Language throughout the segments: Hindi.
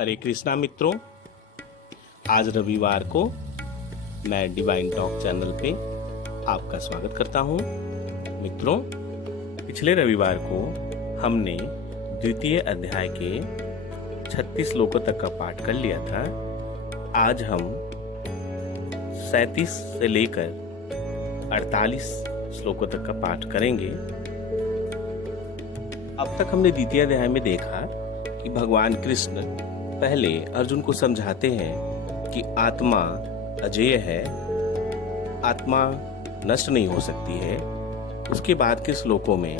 हरे कृष्णा मित्रों, आज रविवार को मैं डिवाइन टॉक चैनल पे आपका स्वागत करता हूँ। मित्रों, पिछले रविवार को हमने द्वितीय अध्याय के 36 श्लोकों तक का पाठ कर लिया था। आज हम 37 से लेकर 48 श्लोकों तक का पाठ करेंगे। अब तक हमने द्वितीय अध्याय में देखा कि भगवान कृष्ण पहले अर्जुन को समझाते हैं कि आत्मा अजेय है, आत्मा नष्ट नहीं हो सकती है। उसके बाद के श्लोकों में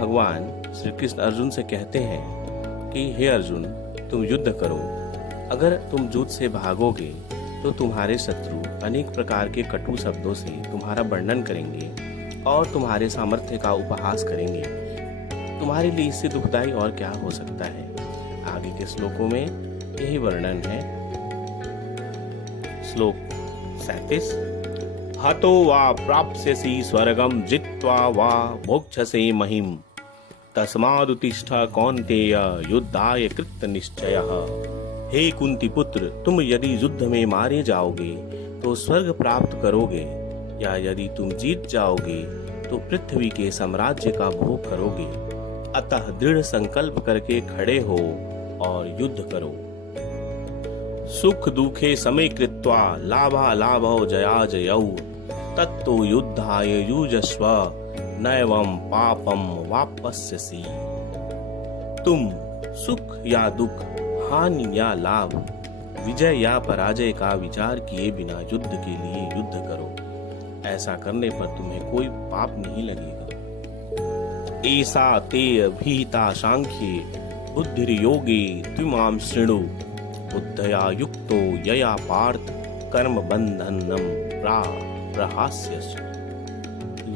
भगवान श्री कृष्ण अर्जुन से कहते हैं कि हे अर्जुन, तुम युद्ध करो। अगर तुम युद्ध से भागोगे तो तुम्हारे शत्रु अनेक प्रकार के कटु शब्दों से तुम्हारा वर्णन करेंगे और तुम्हारे सामर्थ्य का उपहास करेंगे। तुम्हारे लिए इससे दुखदाई और क्या हो सकता है। आगे के श्लोकों में यही वर्णन है। श्लोक 37। हतो वा प्राप्स्यसि स्वर्गम जित्वा वा मोक्षसे महिम तस्मादुत्तिष्ठ कौन्तेय युद्धाय कृत निश्चयः। हे कुंती पुत्र, तुम यदि युद्ध में मारे जाओगे तो स्वर्ग प्राप्त करोगे, या यदि तुम जीत जाओगे तो पृथ्वी के साम्राज्य का भोग करोगे। अतः दृढ़ संकल्प करके खड़े हो और युद्ध करो। सुख दुखे समय कृत्वा लाभा लाभौ जया जयौ तत्तो युद्धाय युजस्व नैवं पापम वापस्यसि। तुम सुख या दुख, हानि या लाभ, विजय या पराजय का विचार किए बिना युद्ध के लिए युद्ध करो। ऐसा करने पर तुम्हें कोई पाप नहीं लगेगा। ऐसा ते भीता सांख्ये बुद्धिर्योगे त्विमां शृणु बुद्धया युक्तो यया पार्थ कर्म बंधनम प्रहास्यसि।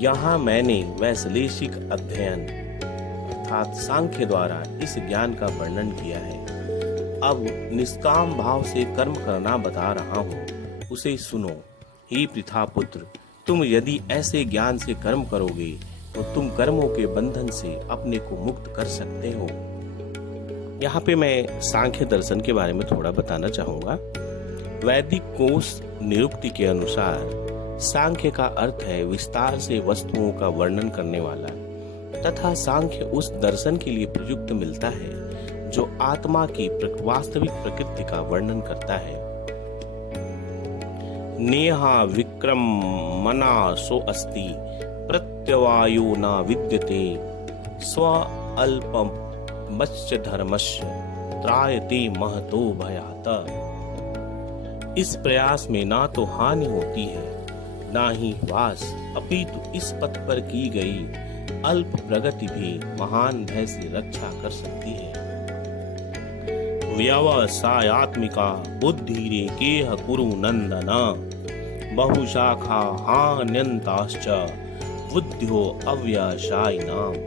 यहाँ मैंने वैश्लेषिक अध्ययन अर्थात सांख्य द्वारा इस ज्ञान का वर्णन किया है। अब निष्काम भाव से कर्म करना बता रहा हूँ, उसे सुनो। हे पृथा पुत्र, तुम यदि ऐसे ज्ञान से कर्म करोगे तो तुम कर्मों के बंधन से अपने को मुक्त कर सकते हो। यहाँ पे मैं सांख्य दर्शन के बारे में थोड़ा बताना चाहूंगा। वैदिक कोश निरुक्ति के अनुसार सांख्य का अर्थ है विस्तार से वस्तुओं का वर्णन करने वाला, तथा सांख्य उस दर्शन के लिए प्रयुक्त मिलता है जो आत्मा की वास्तविक प्रकृति का वर्णन करता है। नेहा विक्रम मना सो अस्ति प्रत्यवायो न विद्यते स्व अल्पम मत्स्य धर्मस्य त्रायते महतो भयात। इस प्रयास में ना तो हानि होती है ना ही वास, अपितु इस पथ पर की गई अल्प प्रगति भी महान भय से रक्षा कर सकती है। व्यवसायात्मिका बुद्धिरेकेह कुरु नंदन बहुशाखा हान्यन्ताश्च बुद्ध्यो अव्यवसायिनाम्।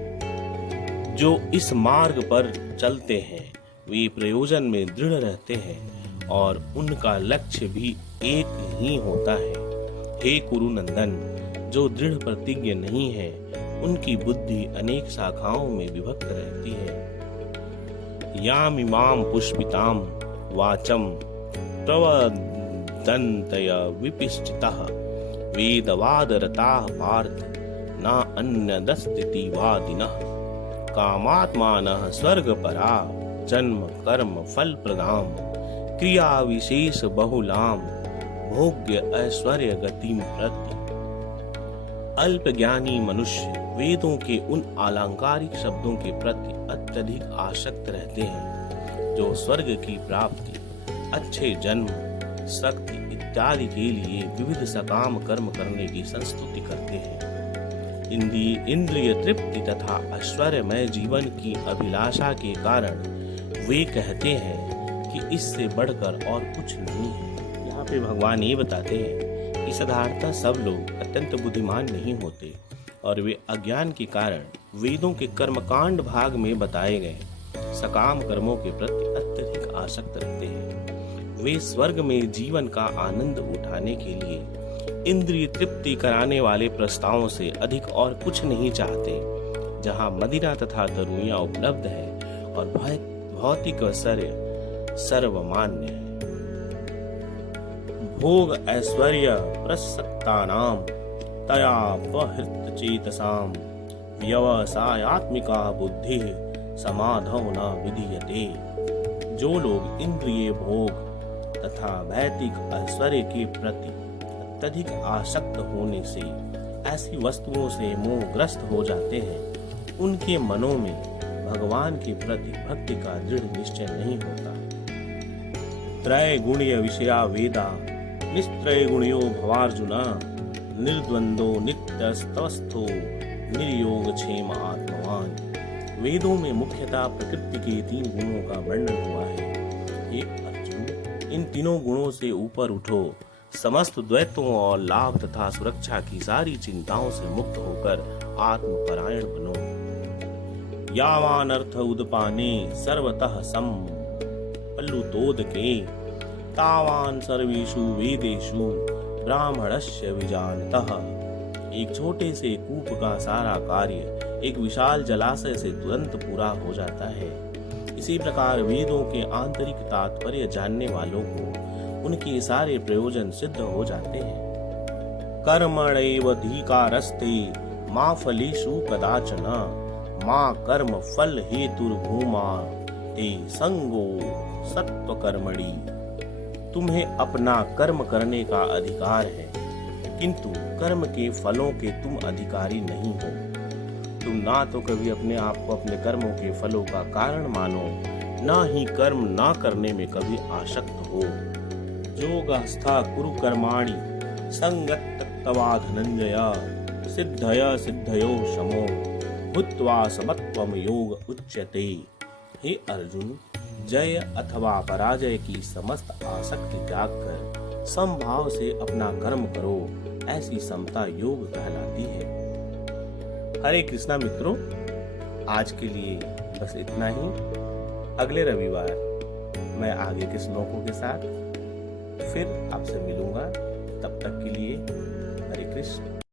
जो इस मार्ग पर चलते हैं वे प्रयोजन में दृढ़ रहते हैं और उनका लक्ष्य भी एक ही होता है। हे कुरु नंदन, जो दृढ़ प्रतिज्ञ नहीं है उनकी बुद्धि अनेक शाखाओं में विभक्त रहती है। यामिमाम पुष्पिताम वाचम प्रवदन्तय विपिष्टितः वेदवादरताः पार्थ न अन्यदस्तीति वादिनः। कामात्मानः स्वर्गपरा जन्म कर्म फल प्रदाम क्रिया विशेष बहुलाम भोग्य ऐश्वर्य गतिम प्रति। अल्प ज्ञानी मनुष्य वेदों के उन अलंकारिक शब्दों के प्रति अत्यधिक आसक्त रहते हैं जो स्वर्ग की प्राप्ति, अच्छे जन्म, शक्ति इत्यादि के लिए विविध सकाम कर्म करने की संस्तुति करते हैं। इंद्रिय तृप्ति तथा ऐश्वर्यमय जीवन की अभिलाषा के कारण वे कहते हैं कि इससे बढ़कर और कुछ नहीं है। यहाँ पे भगवान ये बताते हैं कि साधारणतः सब लोग अत्यंत बुद्धिमान नहीं होते और वे अज्ञान के कारण वेदों के कर्मकांड भाग में बताए गए सकाम कर्मों के प्रति अत्यधिक आसक्त रहते हैं। वे स्वर्ग में जीवन का आनंद उठाने के लिए इंद्रिय तृप्ति कराने वाले प्रस्तावों से अधिक और कुछ नहीं चाहते। जहाँ मदिरा तथा दरुइयां उपलब्ध है और भौतिक ऐश्वर्य सर्वमान्य है। भोग ऐश्वर्य प्रसक्तानां तयापहृत चेतसां व्यवसायात्मिका बुद्धि समाधौ न विधीयते। जो लोग इंद्रिय भोग तथा भौतिक ऐश्वर्य के प्रति अत्यधिक आसक्त होने से ऐसी वस्तुओं से मोहग्रस्त हो जाते हैं, उनके मनों में भगवान के प्रति भक्ति का दृढ़ निश्चय नहीं होता। त्रैगुण्य विषया वेदा निस्त्रैगुण्यो भवार्जुना निर्द्वंदो नित्यस्तवस्थो निर्योगक्षेम आत्मवान। वेदों में मुख्यतः प्रकृति के 3 गुणों का वर्णन हुआ है। हे अर्जुन, इन तीनों गुणों से ऊपर उठो, समस्त द्वैतों और लाभ तथा सुरक्षा की सारी चिंताओं से मुक्त होकर आत्मपरायण बनो। यावान अर्थ उदपाने सर्वतः सम्पल्लुतोदके तावान सर्वेषु वेदेषु ब्राह्मणस्य विजानतः। एक छोटे से कूप का सारा कार्य एक विशाल जलाशय से तुरंत पूरा हो जाता है। इसी प्रकार वेदों के आंतरिक तात्पर्य जानने वालों को उनके सारे प्रयोजन सिद्ध हो जाते हैं। कर्मण्येवाधिकारस्ते मा फलेषु कदाचन मा कर्म फल हेतुर्भूमा ते संगो सत्वकर्मणि। तुम्हें अपना कर्म करने का अधिकार है, किंतु कर्म के फलों के तुम अधिकारी नहीं हो। तुम ना तो कभी अपने आप को अपने कर्मों के फलों का कारण मानो, ना ही कर्म ना करने में कभी आसक्त हो। योगस्था कुरु कर्माणि संगत्तवा धनंजय सिद्धय सिद्धयो शमो भूत्वा समत्वम योग उच्यते। हे अर्जुन, जय अथवा पराजय की समस्त आसक्ति त्याग कर समभाव से अपना कर्म करो, ऐसी समता योग कहलाती है। हरे कृष्णा मित्रों, आज के लिए बस इतना ही। अगले रविवार मैं आगे के श्लोकों के साथ फिर आपसे मिलूंगा। तब तक के लिए हरे कृष्ण।